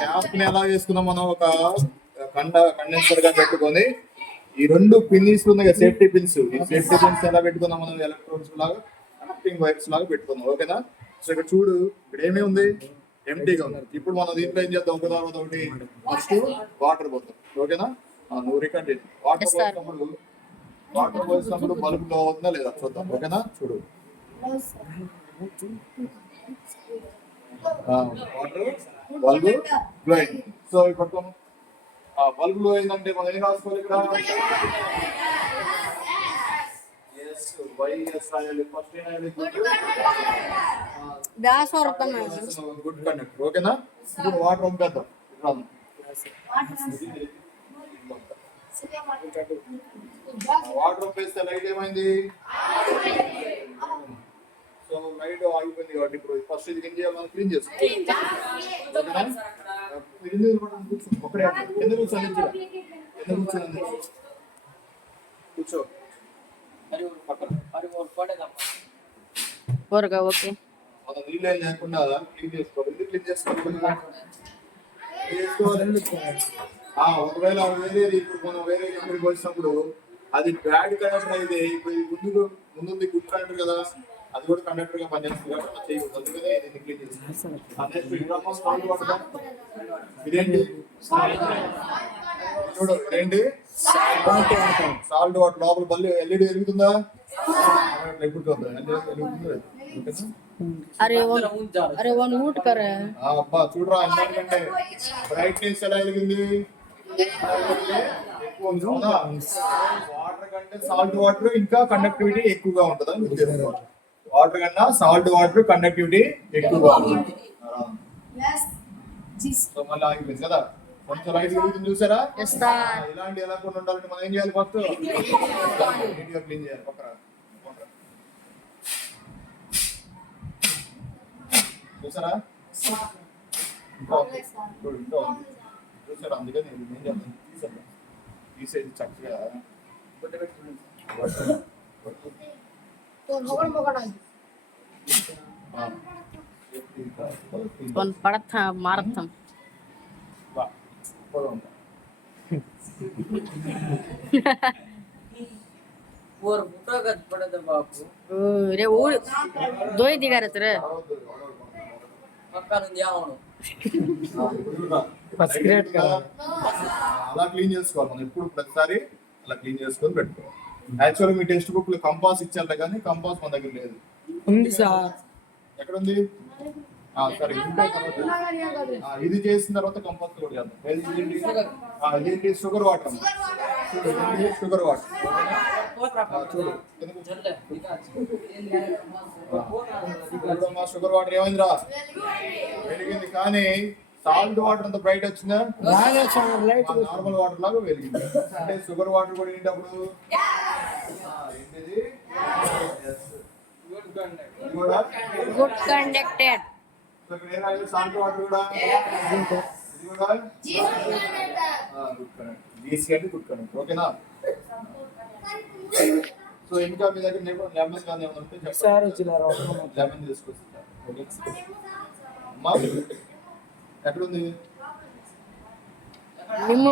Cap ని ఎలా చేసుకున్నాం మనం? ఒక కండెన్సర్ గా పెట్టుకొని ఈ రెండు పిన్స్ ఉన్నాయి కదా, సేఫ్టీ పిన్స్, ఈ సేఫ్టీ పిన్స్ ఎలా పెట్టుకున్నాం మనం? ఎలక్ట్రోడ్స్ లాగా, కనెక్టింగ్ వైర్స్ లాగా పెట్టుకున్నాం. ఓకేనా? సో ఇక్కడ చూడు, ఇక్కడ ఏమీ ఉంది? ఎంటీగా ఉంది. ఇప్పుడు మనం దీంట్లో ఏం చేద్దాం? ఒక తర్వాత ఒకటి. ఫస్ట్ వాటర్ పోతాం. ఓకేనా? నువ్వు రికార్డ్ చేసి వాటర్ పోసినప్పుడు బల్బ్ లో అవుతుందా లేదా చూద్దాం. ఓకేనా? చూడు, వాటర్ బల్బ్ గ్లో అయింది. సో ఇప్పుడు బల్బ్ గ్లో అయిందంటే మనం ఏం రాసుకోవాలి ఇక్కడ? Good conductor. ఓకేనా? ఇప్పుడు వాటర్ పంపేద్దాం. వాటర్ పంపేస్తే లైట్ ఏమైంది? సో లైట్ ఆగిపోయింది కాబట్టి ఇప్పుడు ఫస్ట్ ఇది ఏం చేయాలి? మనం క్లీన్ చేసుకోవాలి. ఒకటే ఎందుకు కూర్చోండి? ఎందుకు కూర్చోండి? కూర్చో. ఓకే. మనం నీళ్ళు ఏం లేకుండా క్లీన్ చేసుకోవాలి. ఎందుకు క్లీన్ చేసుకోవాలి? ఒకవేళ వేరేది ఇప్పుడు మనం వేరే కంపెనీకి వచ్చినప్పుడు అది బ్యాడ్ కండక్టర్ అయితే, ఇప్పుడు ముందు గుడ్ కండక్టర్ కదా, అది కూడా కండక్టర్ గా పనిచేస్తుంది కాబట్టి చేయకూడదు. అందుకనే ఇది క్లీన్ చేస్తుంది. ఇదేంటి? చూడు, ఇదేంటి? Salt water. లోపల బల్లి ఎల్ఈడి వెలుగుతుందా? అబ్బా చూడరా, ఎందుకంటే బ్రైట్నెస్ ఎలా వెలిగింది? వాటర్ కంటే సాల్ట్ వాటర్ ఇంకా కండక్టివిటీ ఎక్కువగా ఉంటుందా? వాటర్ కన్నా సాల్ట్ వాటర్ కండక్టివిటీ ఎక్కువగా ఉంటుంది. సో మళ్ళీ ఆగిపోయింది కదా. కొంచెం లైట్ వెలుగుతుంది చూసారా? ఇలాంటి ఎలా కొన్ని ఉండాలంటే మనం ఏం చేయాలి? ఫస్ట్ నీట్గా క్లీన్ చేయాలి. పక్కన చూసారా? చూసారా? అందుకని ఏం చేద్దాం? తీసేది చక్కగా మారతాం. అలా క్లీన్ చేసుకోవాలి మనం ఎప్పుడు, ప్రతిసారి అలా క్లీన్ చేసుకొని పెట్టుకోవాలి. యాక్చువల్గా మీ టెక్స్ట్ బుక్ లో కంపాస్ ఇచ్చారు కానీ కంపాస్ మన దగ్గర లేదు. ఉంది సార్. ఎక్కడ ఉంది? సరే, ఇది చేసిన తర్వాత కంపాస్ కూడా చేద్దాం. ఇదేంటి? Sugar water. Sugar water. చూడు, షుగర్ వాటర్ ఏమైందిరా? వెలిగింది. కానీ సాల్ట్ వాటర్ అంత బ్రైట్ వచ్చిందా? నార్మల్ వాటర్ లాగా వెలిగింది. అంటే షుగర్ వాటర్ కూడా ఏంటప్పుడు గుడ్ కండక్టర్. సాల్ట్ వాటర్ కూడా గుడ్ కండక్టర్. ఓకేనా? సో ఇంకా మీ దగ్గర లెమన్ కానీ ఏమైనా ఉంటే లెమన్ తీసుకొస్తా. ఎక్కడుంది? నిమ్మ